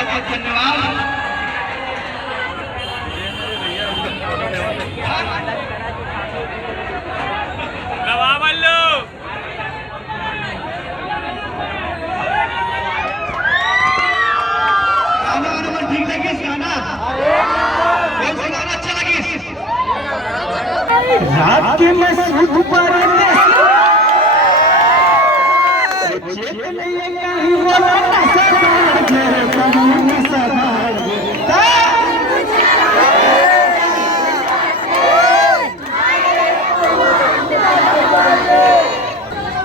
बहुत बहुत धन्यवाद। ठीक लगी गाना? कौन सा गाना अच्छा लगी? रात के मसूद पर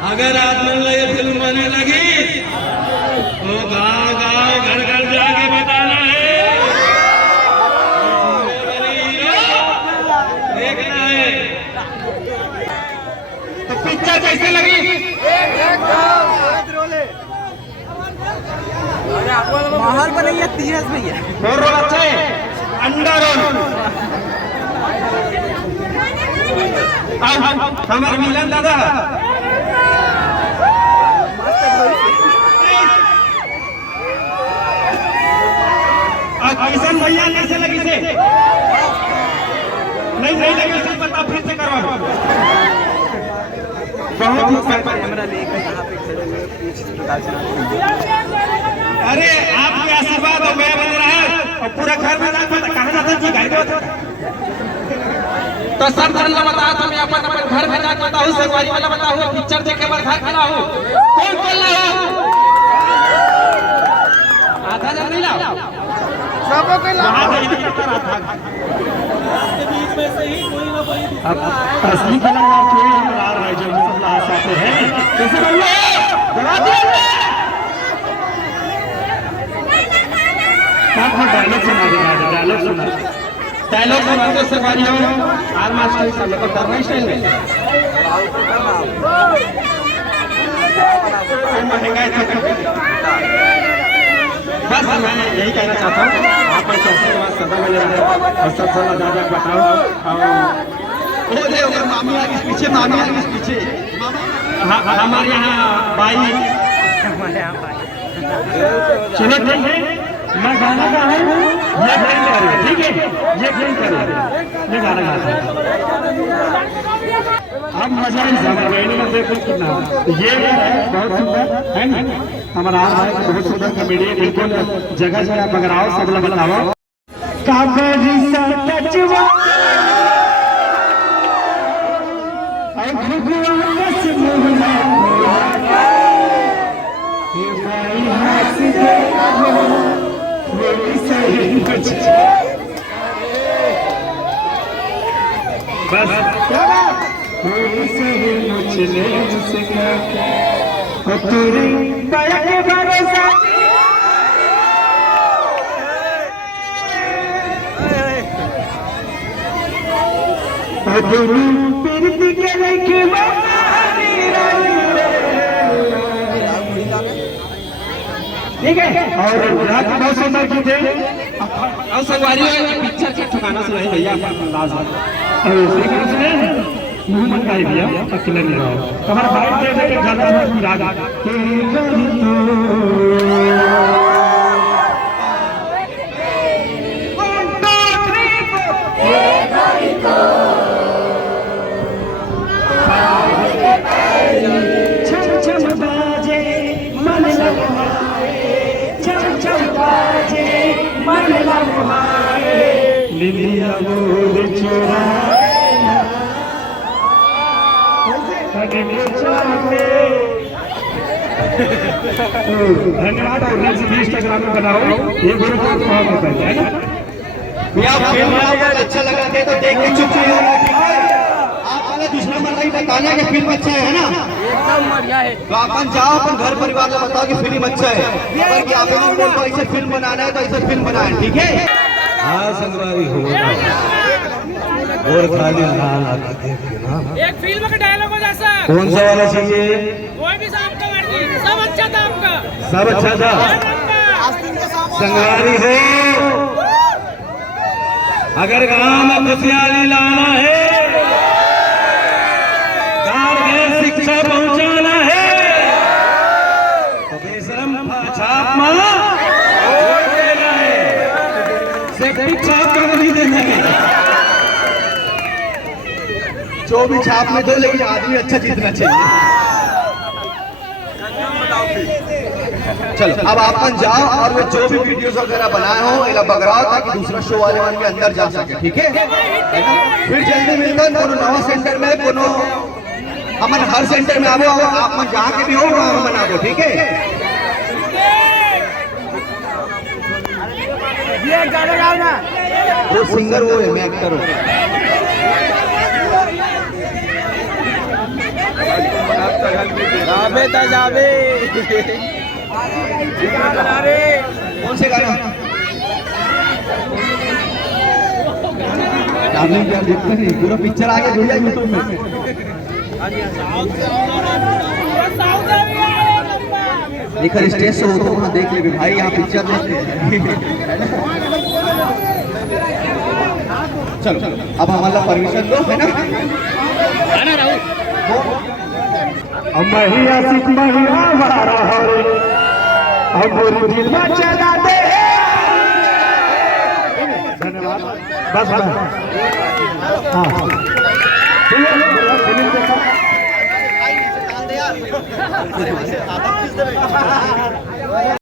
अगर रात में ये फिल्म बनने लगी तो गाँव गाँव घर घर जाके बताना है, देखना है। तो पिक्चर कैसे लगी? माहौल पर नहीं है, तीरथ में है। और रोल अच्छा है, अंडा रोल। हमारे मिलन दादा किशन भैया कैसे लगी से? नहीं लगी से पता, फिर से करवा। बहुत ही कैमरा लेकर यहाँ पे खड़े हुए अरे आपके आशीर्वाद हो गया बन रहा है और पूरा घर में कहा जाता जी घर तो सब धरला बताओ। तो मैं अपन घर में जाकर बताऊँ, संगवारी वाला बताऊँ, पिक्चर देखे बार घर खड़ा हूँ। कौन बोल रहा हो? आधा जब नहीं लाओ सबों के लाओ। अब असली कलाकार क्यों आ रहा है जो सब लाश आते हैं? कैसे बोलो? डायलॉग सुना दो सवारी हो आर मास्टर साहब को करना स्टाइल में महंगाई बस मैं यही कहना चाहता हूँ। आप कैसे बात सदा में और सब थोड़ा ज्यादा बताओ। मामी आगे पीछे, मामी आगे पीछे। हमारे यहाँ भाई चलो ठीक है, मैं गाना गा रहा हूँ, ये फिल्म करें, ठीक है? ये फिल्म करें, मैं गाना गाता हूँ। अब मजा ही समझ में देखो कितना ये बहुत सुंदर है ना। हमारा बहुत सुंदर कॉमेडी, बिल्कुल जगह जगह पकड़ाओ, सब लोग बताओ। काबरी सा टचवा और भगवान से मोहना ये भाई हंस दे मेरी सही कुछ बस मेरी सही मुझे मुझसे और तेरे बड़ा के भरोसा ठीक है। और रात बहुत सुंदर की थे और संगवारी पिक्चर के ठिकाना से नहीं भैया अंदाज है मुंह मन गाई भैया अकेले नहीं रहो। हमारा भाई दे के गाना है रागा धन्यवाद। और इंस्टाग्राम में बनाओ ये गुरु का बहुत होता है ना। अच्छा लगा थे तो देख के चुप नहीं होना, ठीक है? आप वाला दूसरा मतलब बताना कि फिल्म अच्छा है ना, एकदम बढ़िया है। तो अपन जाओ अपन घर परिवार में बताओ कि फिल्म अच्छा है। अगर कि आप लोग को ऐसे फिल्म बनाना है तो ऐसे फिल्म बनाए, ठीक है? हाँ संगवारी हो और खाली एक फिल्म का डायलॉग हो जैसा कौन सा वाला चाहिए? कोई भी साहब का मर्जी, सब अच्छा था आपका, सब अच्छा था। संगवारी हो अगर गांव में खुशहाली लाना है, गांव में शिक्षा पहुंचाना है तो बेशरम छाप छाप का नहीं देना है। जो भी छाप में दो, लेकिन आदमी अच्छा जीतना चाहिए। चलो अब अपन जाओ और वो जो भी वीडियोस वगैरह बनाए हो इला बगराओ, ताकि दूसरा शो वाले वन के अंदर जा सके, ठीक है? फिर जल्दी मिलता है कोनो नवा सेंटर में, कोनो हमन हर सेंटर में आवो, आप मन जहाँ के भी हो वहाँ बना दो, ठीक है? ये गाना गाओ ना। वो सिंगर वो है, मैं एक्टर हूँ। जाबे ता जाबे। कौन से गाना? डार्लिंग प्यार देखते नहीं, पूरा पिक्चर आ गया जुड़िया यूट्यूब में। देखो स्टेज से हो तो वहाँ देख ले भाई, यहाँ पिक्चर देखते हैं। चलो अब हमारा परमिशन दो, है ना? महिया सिख महिया मारा हरे हमर दिल में चला दे। धन्यवाद, बस हाँ फिल्म देखा।